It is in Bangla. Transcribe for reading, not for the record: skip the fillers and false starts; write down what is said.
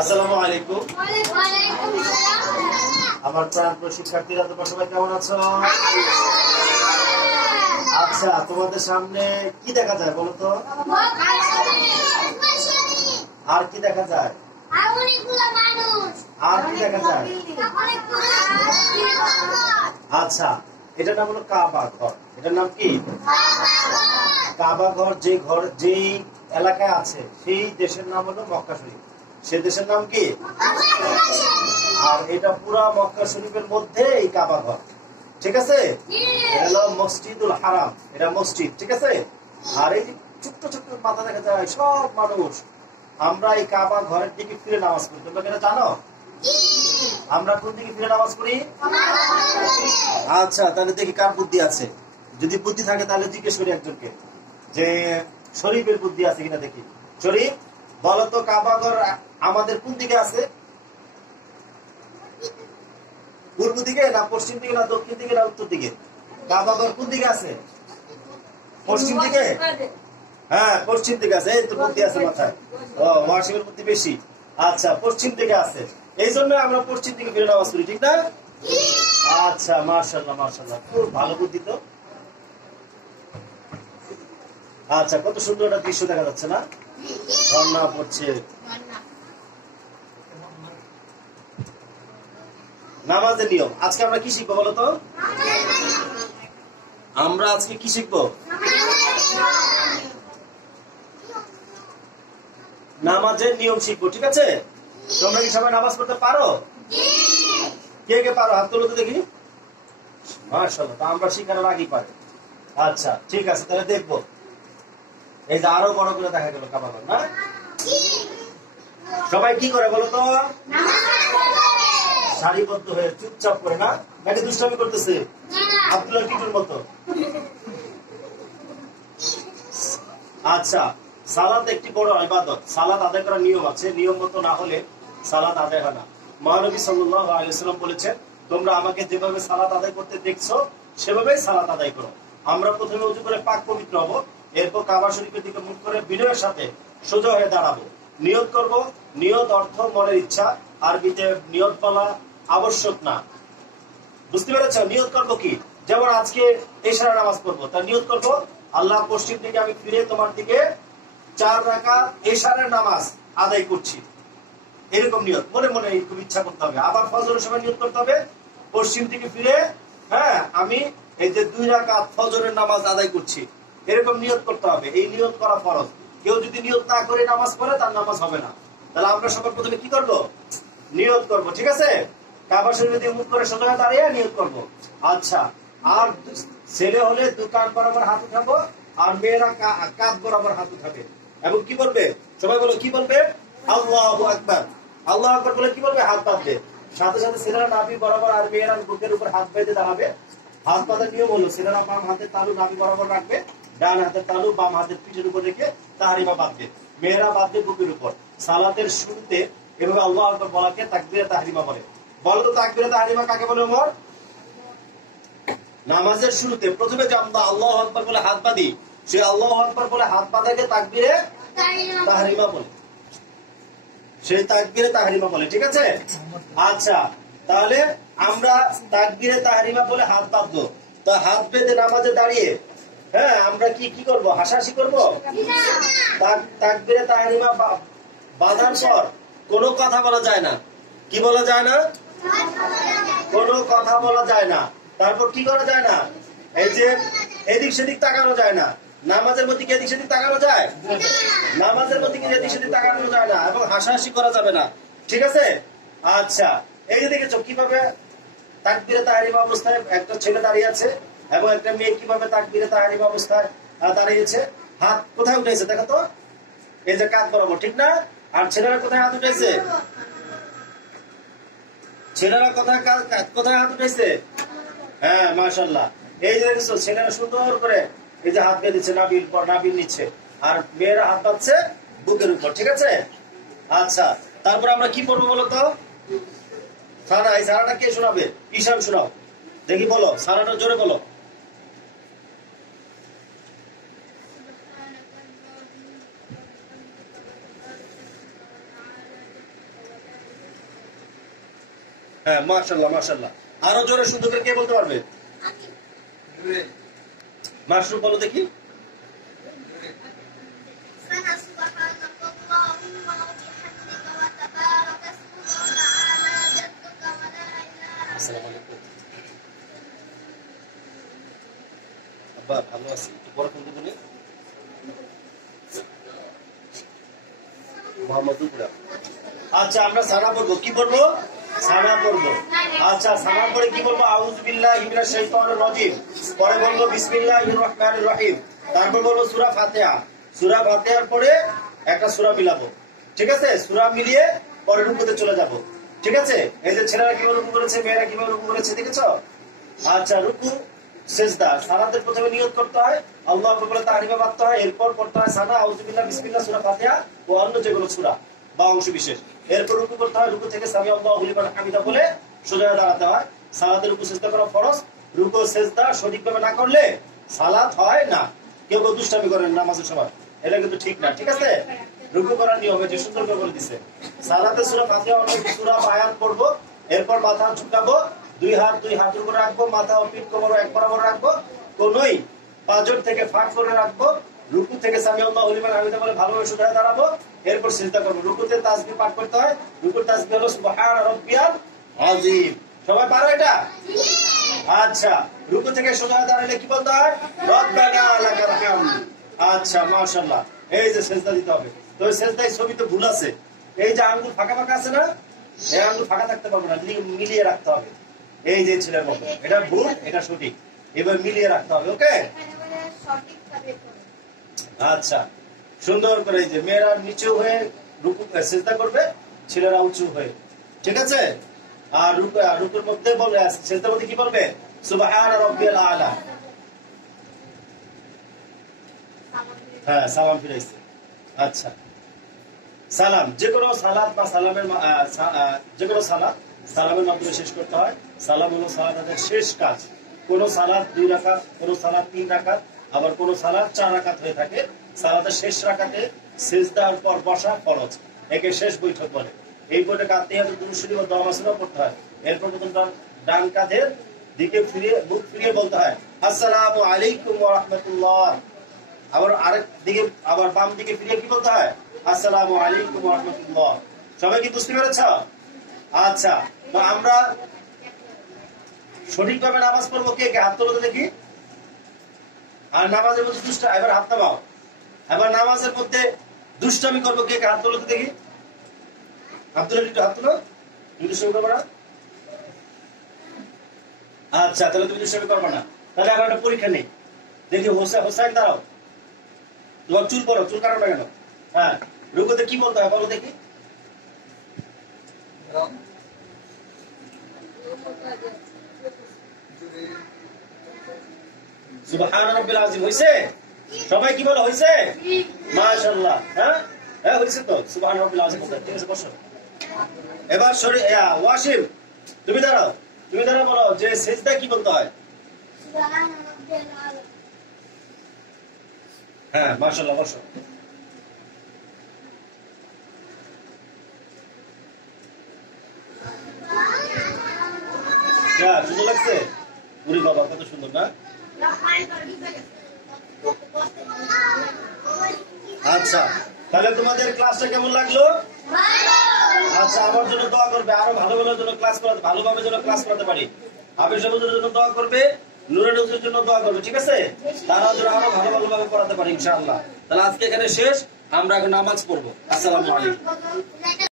আসসালামু আলাইকুম। আমার প্রাণপ্রিয় শিক্ষার্থীরা, তোমরা সবাই কেমন আছো? আচ্ছা, তোমাদের সামনে কি দেখা যায় বলো তো? আর কি দেখা যায়? আর কি দেখা যায়? আচ্ছা, এটার নাম হলো কাবা ঘর। এটার নাম কি? কাবা ঘর। যেই এলাকায় আছে সেই দেশের নাম হলো মক্কা শরীফ। সে দেশের নাম কি? আর এটা পুরা মক্কা শরীফের মধ্যে এই কাবা ঘর, ঠিক আছে? এটা হলো মসজিদুল হারাম, এটা মসজিদ, ঠিক আছে? আর এই ছোট্ট ছোট্ট মাথা দেখা যায় সব মানুষ, আমরা এই কাবা ঘরের দিকে ফিরে নামাজ পড়ি। তোমরা এটা জানো? আমরা কোন দিকে ফিরে নামাজ পড়ি? আচ্ছা, তাহলে দেখি কার বুদ্ধি আছে। যদি বুদ্ধি থাকে তাহলে জিজ্ঞেস করি একজনকে যে শরীফের বুদ্ধি আছে কিনা দেখি। শরীফ, বলো তো কাবা ঘর আমাদের কোন দিকে আছে? পূর্ব দিকে না পশ্চিম দিকে না দক্ষিণ দিকে না উত্তর দিকে? কাবা ঘর কোন দিকে আছে? পশ্চিম দিকে? হ্যাঁ, পশ্চিম দিকে আছে। এই তো বুদ্ধি আছে মাথায়। ও, ওয়াশিমের বুদ্ধি বেশি। আচ্ছা, পশ্চিম দিকে আছে, এই জন্য আমরা পশ্চিম দিকে ফিরে নামাজ পড়ি, ঠিক না? আচ্ছা, মাশাআল্লাহ মাশাআল্লাহ, খুব ভালো বুদ্ধি তো। আচ্ছা, কত সুন্দর একটা দৃশ্য দেখা যাচ্ছে না? ঝর্ণা পড়ছে। নামাজের নিয়ম আজকে আমরা কি শিখবো বলো তো? আমরা আজকে কি শিখবো? নামাজের নিয়ম শিখবো, ঠিক আছে? তোমরা কি সবাই নামাজ পড়তে পারো? কে কে পারো হাত তোলো তো দেখি। মাশাআল্লাহ, তা আমরা শিখানোর আগেই পারি। আচ্ছা, ঠিক আছে, তাহলে দেখবো। এই যে আরো বড় করে দেখা গেল কাবা ঘর, না? সবাই কি করে বলো তো? সারিবদ্ধ হয়ে চুপচাপ করে, না? নাকি দুষ্টামি করতেছে আব্দুল্লাহ টিটুর মতো? আচ্ছা, সালাত একটি বড় ইবাদত। সালাত আদায় করার নিয়ম আছে, নিয়ম মতো না হলে সালাত আদায় হয় না। মহানবী সাল্লাল্লাহু আলাইহি ওয়াসাল্লাম বলেছেন, তোমরা আমাকে যেভাবে সালাত আদায় করতে দেখছো সেভাবেই সালাত আদায় করো। আমরা প্রথমে ওযু করে পাক পবিত্র হব, এরপর কাবা শরীফের দিকে মুখ করে বিনয়ের সাথে সোজা হয়ে দাঁড়াবো। নিয়ত করব। নিয়ত অর্থ মনের ইচ্ছা। আরবিতে নিয়ত বলা আবশ্যক না। বুঝতে পেরেছ? নিয়ত করবো কি? যেমন আজকে এশারা নামাজ পড়বো, তার নিয়ত করবো আল্লাহ পশ্চিম দিকে আমি ফিরে তোমার দিকে 4 রাকাত এশারের নামাজ আদায় করছি, এরকম নিয়ত মনে মনে খুব ইচ্ছা করতে হবে। আবার ফজরের সময় নিয়ত করতে হবে পশ্চিম দিকে ফিরে, হ্যাঁ, আমি এই যে 2 রাকাত ফজরের নামাজ আদায় করছি, এরকম নিয়ত করতে হবে। এই নিয়ত করা ফরজ। কেউ যদি নিয়ত না করে নামাজ পড়ে তার নামাজ হবে না। তাহলে আমরা সবার প্রথমে কি করব? নিয়ত করব, ঠিক আছে? কাবা শরীফের দিকে মুখ করে সোজা দাঁড়িয়ে নিয়ত করব। আচ্ছা, আর ছেলে হলে 2 কাঁধ বরাবর হাত উঠাবো, আর মেয়েরা কাঁধ বরাবর হাত উঠাবে। এবং কি বলবে? সবাই বলো, কি বলবে? আল্লাহু আকবার। আল্লাহু আকবার বলে কি বলবে? হাত বাঁধবে। সাথে সাথে ছেলেরা নাভি বরাবর আর মেয়েরা বুকের উপর হাত বেঁধে দাঁড়াবে। হাত বাঁধার নিয়ম হলো ছেলেরা বাম হাতের তালু নাভি বরাবর রাখবে, ডান হাতের তালু বাম হাতের পিঠের উপর রেখে তাহরিমা বাঁধবে। মেয়েরা বাঁধবে বুকের উপর। সালাতের শুরুতে এভাবে আল্লাহু আকবার বলাকে তাকবীরে তাহরিমা বলে। বলো তো তাকবীরে তাহরিমা কাকে বলে ওমর? নামাজের শুরুতে প্রথমে যে আমরা আল্লাহু আকবার বলে হাত বাঁধি, সে আল্লাহু আকবার বলে হাত বাঁধাকে তাকবীরে তাহরিমা বলে। সেই তাকবীরে তাহরিমা বলে, ঠিক আছে? আচ্ছা, তাহলে আমরা তাকবীরে তাহরিমা বলে হাত বাঁধবো। তো হাত বেঁধে নামাজে দাঁড়িয়ে, হ্যাঁ, আমরা কি কি করবো? হাসাহাসি করবো? তাকবীরে তাহরিমা বাঁধার পর কোনো কথা বলা যায় না। কি বলা যায় না? কোনো কথা বলা যায় না। তারপর কি করা যায় না? এই যে এদিক সেদিক তাকানো যায় না। নামাজের মধ্যে কি এদিক সেদিক তাকানো যায়? নামাজের মধ্যে কি এদিক সেদিক তাকানো যায় না। এবং হাসাহাসি করা যাবে না, ঠিক আছে? আচ্ছা, এই যে দেখেছো কিভাবে তাকবীরে তাহরিমা অবস্থায় একটা ছেলে দাঁড়িয়ে আছে এবং একটা মেয়ে কিভাবে তাকবীরে তাহরিমা অবস্থায় দাঁড়িয়েছে। হাত কোথায় উঠেছে দেখো তো? এই যে কাঁধ বরাবর, ঠিক না? আর ছেলেরা কোথায় হাত উঠেছে? ছেলেরা কোথায় কোথায় হাত উঠেছে? হ্যাঁ, মাশাআল্লাহ। এই যে দেখছো ছেলেরা সুন্দর করে এই যে হাত বেঁধেছে নাভির নিচে, আর মেয়েরা হাত বাঁধছে বুকের উপর, ঠিক আছে? আচ্ছা, তারপর আমরা কি পড়বো বলো তো? সারা, এই সারাটা কে শোনাবে? ঈশান শোনাও দেখি, বলো সারাটা জোরে বলো। হ্যাঁ, মাশাআল্লাহ মাশাআল্লাহ। আরো জোরে সুন্দর করে কে বলতে পারবে? মাশরুফ বলো দেখি। আসসালামু আলাইকুম। আব্বা ভালো আছি। বড় কোন দিনে? মোহাম্মদপুরা। আচ্ছা আমরা সানা পড়বো, কি পড়বো? সানা পড়বো। আচ্ছা সানা পড়ে কি বলবো? আউযু বিল্লাহি মিনাশ শাইতানির রাজিম। পরে বলবো বিসমিল্লাহির রহমানির রহিম। তারপর বলবো সূরা ফাতিহা। সূরা ফাতিহার পরে একটা সূরা মিলাবো, ঠিক আছে? সূরা মিলিয়ে পরে রুকুতে চলে যাব, ঠিক আছে? এই যে ছেলেরা কিভাবে রুকু করেছে, মেয়েরা কিভাবে রুকু করেছে দেখেছো? আচ্ছা রুকু সিজদা সালাতের প্রথমে নিয়ত করতে হয়, আল্লাহু আকবার বলে তাহরিমে বাঁধতে হয়, এরপর পড়তে হয় সানা, আউযু বিল্লাহ, বিসমিল্লাহ, সূরা ফাতিহা ও অন্য যেগুলো সূরা বা অংশ বিশেষ। এরপর রুকু করতে হয়, রুকু থেকে সামি আল্লাহু লিমান হামিদা বলে সোজা হয়ে দাঁড়াতে হয়। সালাতের রুকু সিজদা করা ফরজ। রুকু সিজদা সঠিকভাবে না করলে সালাত হয় না। কেউ কেউ দুষ্টামি করেন নামাজের সময়, এটা কিন্তু ঠিক না, ঠিক আছে? রুকু করার নিয়ম যে সুন্দর করে বলে দিছে। সালাতে সূরা ফাতিহা অনেক সূরা আয়াত পড়বো, এরপর মাথা ঝুঁকাবো, দুই হাতের উপরে রাখবো, মাথা ও পিঠ কোমর এক বরাবর রাখবো, কোনই পাঁজর থেকে ফাঁক করে রাখবো। রুকু থেকে সামি আল্লাহু লিমান হামিদা বলে ভালোভাবে সোজা হয়ে দাঁড়াবো, এরপর সিজদা করবো। রুকুতে তাসবিহ পাঠ করতে হয়, রুকুর তাসবিহ হলো সুবহান রাব্বিয়াল আযীম। সবাই পারো এটা? আচ্ছা রুকু থেকে সোজা হয়ে দাঁড়ালে কি বলতে হয়? রব্বানা লাকাল হামদ। আচ্ছা মাশাআল্লাহ। এই যে সিজদা দিতে হবে, তো সিজদায় ছবিতে ভুল আছে, এই যে আঙ্গুল ফাঁকা ফাঁকা আছে না, এই আঙ্গুল ফাঁকা থাকতে পারবে না, মিলিয়ে রাখতে হবে। এই যে ছেলের মতো, এটা ভুল এটা সঠিক, এবার মিলিয়ে রাখতে হবে, ওকে? আচ্ছা সুন্দর করে এই যে মেয়েরা নিচু হয়ে রুকু সিজদা করবে, ছেলেরা উঁচু হয়ে, ঠিক আছে? আর রুকুর মধ্যে বলবে, সিজদার মধ্যে কি বলবে? সুবহান রাব্বিয়াল আলা। হ্যাঁ সালাম ফিরাইছে। আচ্ছা সালাম যে কোনো সালাত বা সালামের যে কোনো সালাত সালামের মাধ্যমে শেষ করতে হয়। সালাম হলো সালাতের শেষ কাজ। কোন সালাত 2 রাকাত, কোন সালাত 3 রাকাত, আবার কোন সালাত 4 রাকাত হয়ে থাকে। সালাতের শেষ রাকাতে সিজদার পর বসা ফরজ, একে শেষ বৈঠক বলে। এই বৈঠকে আত্মীয়দের দুরূদ শরীফ ও দোয়া মাসুরা পড়তে হয়। এরপর প্রথম ডান কাঁধের দিকে ফিরিয়ে মুখ ফিরিয়ে বলতে হয় আসসালামু আলাইকুম ওয়া রাহমাতুল্লাহ। আবার আরেক দিকে আবার বাম দিকে ফিরিয়ে কি বলতে হয়? আসসালামু আলাইকুম ওয়া রাহমাতুল্লাহ। সবাই কি বুঝতে পেরেছো? আচ্ছা তো আমরা সঠিকভাবে নামাজ পড়বো কে কে? হাত তোলো তো দেখি। আর নামাজের মধ্যে এবার হাত নামাও। এবার নামাজের মধ্যে দুষ্টামি করবো কে কে? হাত তোলো তো দেখি। হাত তোলো, একটু হাত তোলো। তুমি দুষ্টামি করবো না? আচ্ছা তাহলে তুমি দুষ্টামি করবো না। তাহলে আবার একটা পরীক্ষা নেই, দেখি হোসাইন দাঁড়াও, তোমার চুল পড়ো, চুল কাটো না কেন? হ্যাঁ রুকুতে কি বলতে হয় বলো দেখি। সুবহান রাব্বিল আযীম। হইছে? সবাই কি বলো হইছে? মাশাআল্লাহ। হ্যাঁ হ্যাঁ হইছে তো। সুবহান রাব্বিল আযীম, ঠিক আছে বসো। এবার ওয়াসিম তুমি দাঁড়াও, তুমি দাঁড়াও, বলো যে সিজদা কি বলতে হয়? সুবহান রাব্বিল আযীম। হ্যাঁ মাশাআল্লাহ বসো। সুন্দর লাগছে? উরি বাবা কত সুন্দর না? আচ্ছা তাহলে তোমাদের ক্লাসটা কেমন লাগলো? আচ্ছা আমার জন্য দোয়া করবে, আরো ভালোভাবে যেন ক্লাস করাতে পারি। হাফেজ সাহেবের জন্য দোয়া করবে, নুরানি হুজুরের জন্য দোয়া করবে, ঠিক আছে? তারা যেন আরো ভালোভাবে পড়াতে পারি ইনশাআল্লাহ। তাহলে আজকে এখানে শেষ, আমরা এখন নামাজ পড়বো। আসসালামু আলাইকুম।